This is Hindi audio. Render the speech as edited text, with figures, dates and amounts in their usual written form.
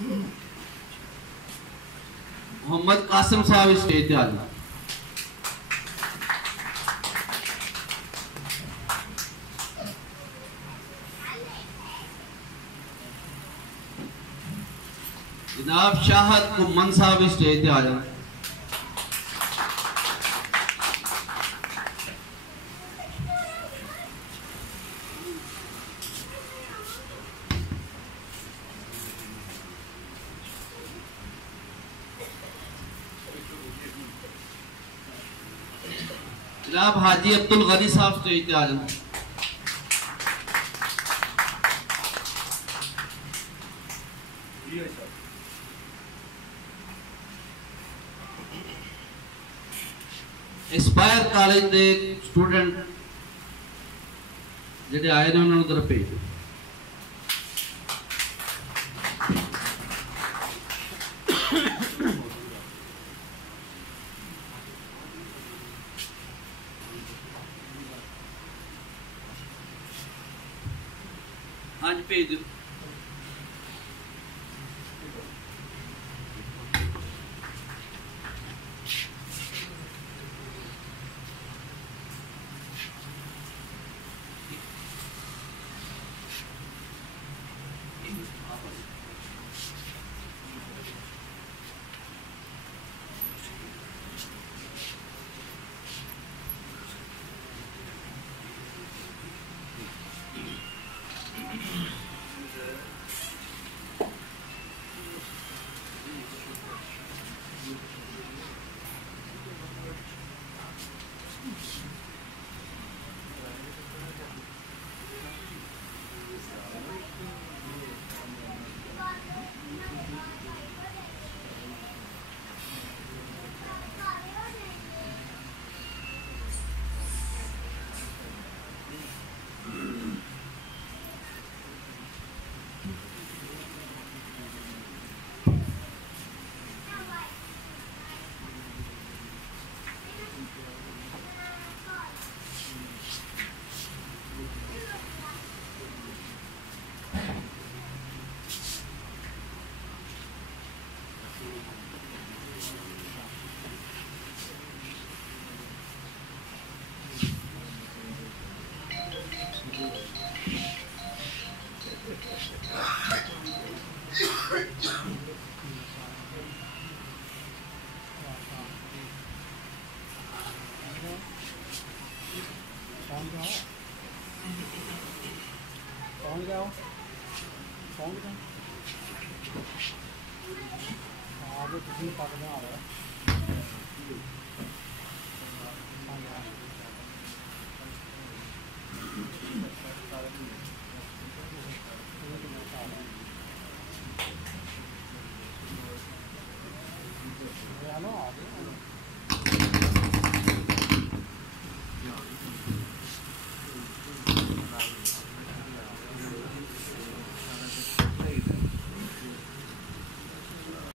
मोहम्मद कासिम साहब स्टेज पे आ जाए। जनाब शाहद कुम्मन साहब स्टेज पे आ जाए। जनाब हाजी अब्दुल गनी साहब स्टेज पे आ जाए। इंस्पायर कॉलेज के स्टूडेंट जिहड़े आए ने उन्होंने तरफ भेज दो। हाँ जी भेज दो। आगे किसी पक में आ रहा है।